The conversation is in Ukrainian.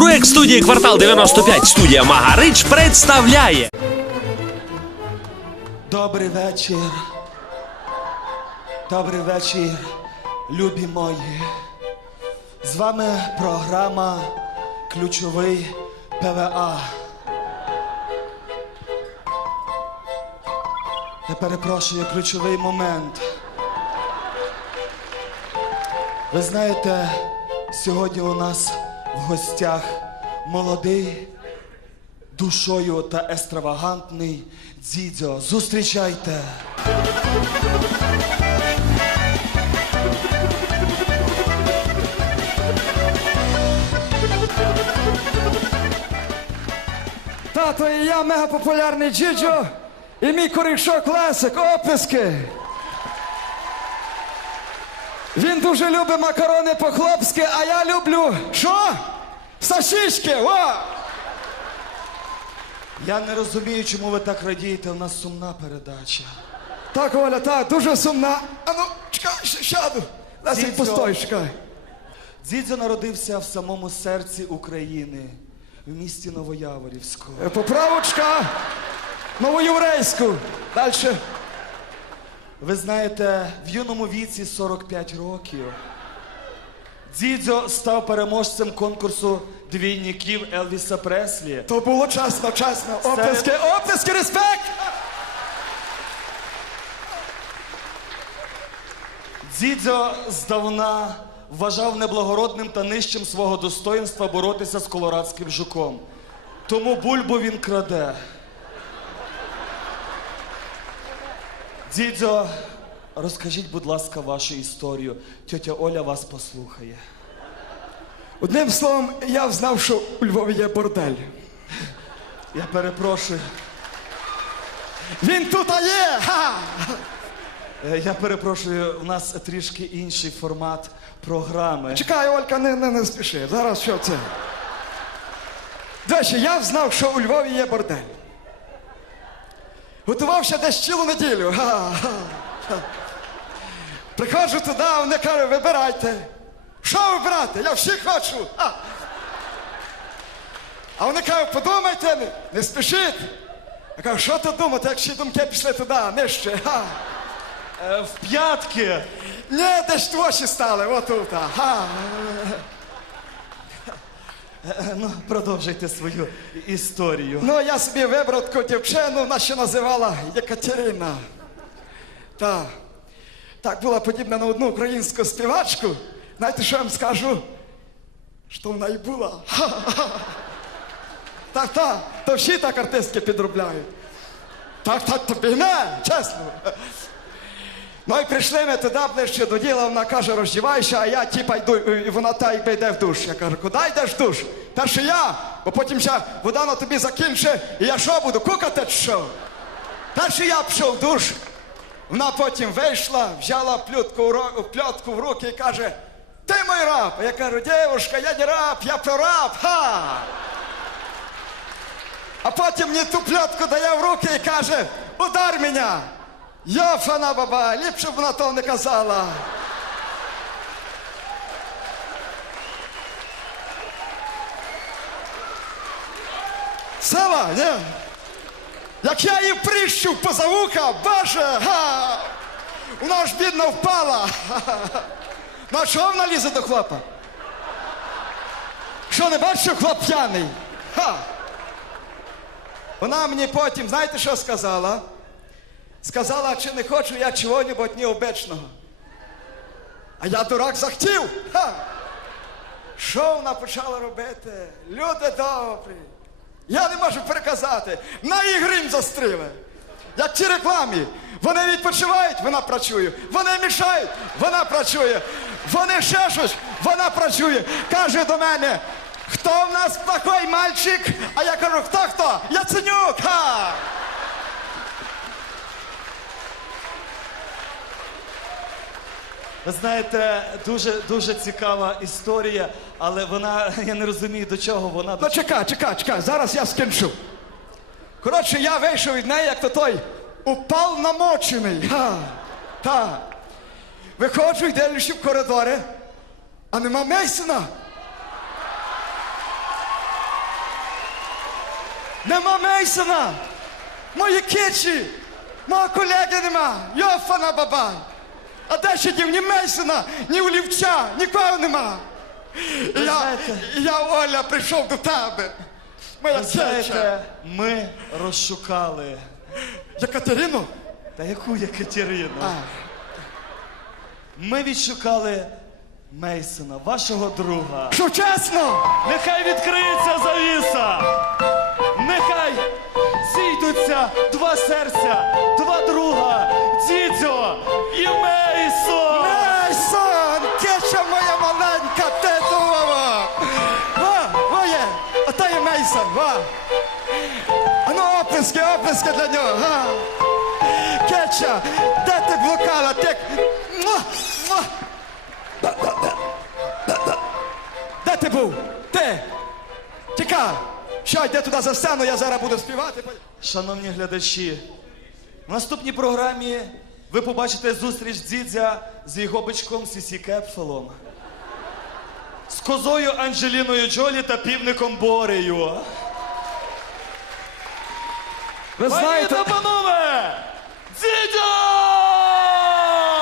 Проект студії Квартал 95 студія Магарич представляє Добрий вечір. Добрий вечір, любі мої. З вами програма Ключовий ПВА. Я перепрошую, ключовий момент. Ви знаєте, сьогодні у нас в гостях молодий, душою та екстравагантний Дзідзьо. Зустрічайте! Тато і я мегапопулярний Джиджо, і мій корішок Лесик, оплески. Він дуже любить макарони по-хлопськи, а я люблю. Що? Сосиски, о! Я не розумію, чому ви так радієте. У нас сумна передача. Так, Оля, так, дуже сумна. А ну, чекай, ще сяду. Лесик, Дзідзьо. постой, чекай. Дзідзьо народився в самому серці України, в місті Новояворівську. Е, Поправочка. Новоєврейську. Дальше. Ви знаєте, в юному віці 45 років. Дзідзьо став переможцем конкурсу двійників Елвіса Преслі. То було чесно, чесно. Оплески, оплески, респект! Дзідзьо здавна вважав неблагородним та нижчим свого достоїнства боротися з колорадським жуком. Тому бульбу він краде. Дзідзьо, розкажіть, будь ласка, вашу історію. Тьотя Оля вас послухає. Одним словом, я знав, що у Львові є бордель. Я перепрошую. Він тут є! Ха! Е, Я перепрошую, у нас трішки інший формат програми. Чекай, Олька, не, не, не спіши. Зараз що це? Речі, я знав, що у Львові є бордель. Готувався десь цілу неділю. Ха, ха, ха. Приходжу туди, вони кажуть, вибирайте. Що вибирати? Я всіх хочу. Ха. А вони кажуть, подумайте, не, не спішіть. Я кажу, що тут думати, як всі думки пішли туди, нижче. Ха. Е, В п'ятки. Ні, десь твоші стали, отут. Ага. Е, Ну, продовжуйте свою історію. Ну, я собі вибрав таку дівчину, вона ще називала Єкатерина. Так. Так була подібна на одну українську співачку. Знаєте, що я вам скажу? Що вона і була. Так, так, то всі так артистки підробляють. Так, так, тобі не, чесно. Ну і прийшли ми туди ближче до діла, вона каже, роздівайся, а я типа йду, і вона та якби йде в душ. Я кажу, куди йдеш в душ? Перше я, бо потім ще вода на тобі закінчить, і я що буду, кукати чи що? Перше я пішов в душ. Вона потім вийшла, взяла плютку, пльотку в руки і каже, ти мій раб. Я кажу, дівушка, я не раб, я прораб, ха! А потім мені ту пльотку дає в руки і каже, удар мене. Йофана баба, ліпше б вона того не казала. Сава, ні? Як я її прищу поза вуха, боже, га! Вона ж бідна впала. Ха-ха-ха. Ну чого вона лізе до хлопа? Що не що хлоп п'яний? Ха! Вона мені потім, знаєте, що сказала? Сказала, чи не хочу я чого-небудь необичного. А я дурак захотів. Що вона почала робити? Люди добрі. Я не можу переказати. На її грим застріли. Як ті рекламі. Вони відпочивають, вона працює. Вони мішають, вона працює. Вони щось, вона працює. Каже до мене, хто в нас плохой мальчик? А я кажу, хто хто? Яценюк! Ха! Ви знаєте, дуже дуже цікава історія, але вона, я не розумію, до чого вона. Ну чекай, чекай, чекай, зараз я скінчу. Коротше, я вийшов від неї, як то той упав намочений. Ха, та. Виходжу і дивлюся в коридори, а нема Мейсона. Нема Мейсона! Мої кичі! Мого колеги нема! Йофана бабай! А де дів ні Мейсона, ні Олівча, нікого нема! І я, знаєте- і я, Оля, прийшов до тебе! Моя Ви знаєте, ми розшукали. Екатерину? Та яку Екатерину? А, Ми відшукали Мейсона, вашого друга. що чесно? Нехай відкриється завіса! Нехай зійдуться два серця, є Мейсон, во! А ну оплески, оплески для нього, га! Кеча, де ти блукала? Ти... Муа! Муа! Де ти був? Ти! Тікай! Що, йди туди за сцену, я зараз буду співати. Шановні глядачі, в наступній програмі ви побачите зустріч дідзя з його бичком Сісі Кепфелом, з козою Анджеліною Джолі та півником Борею. Ви знаєте... панове, дідя!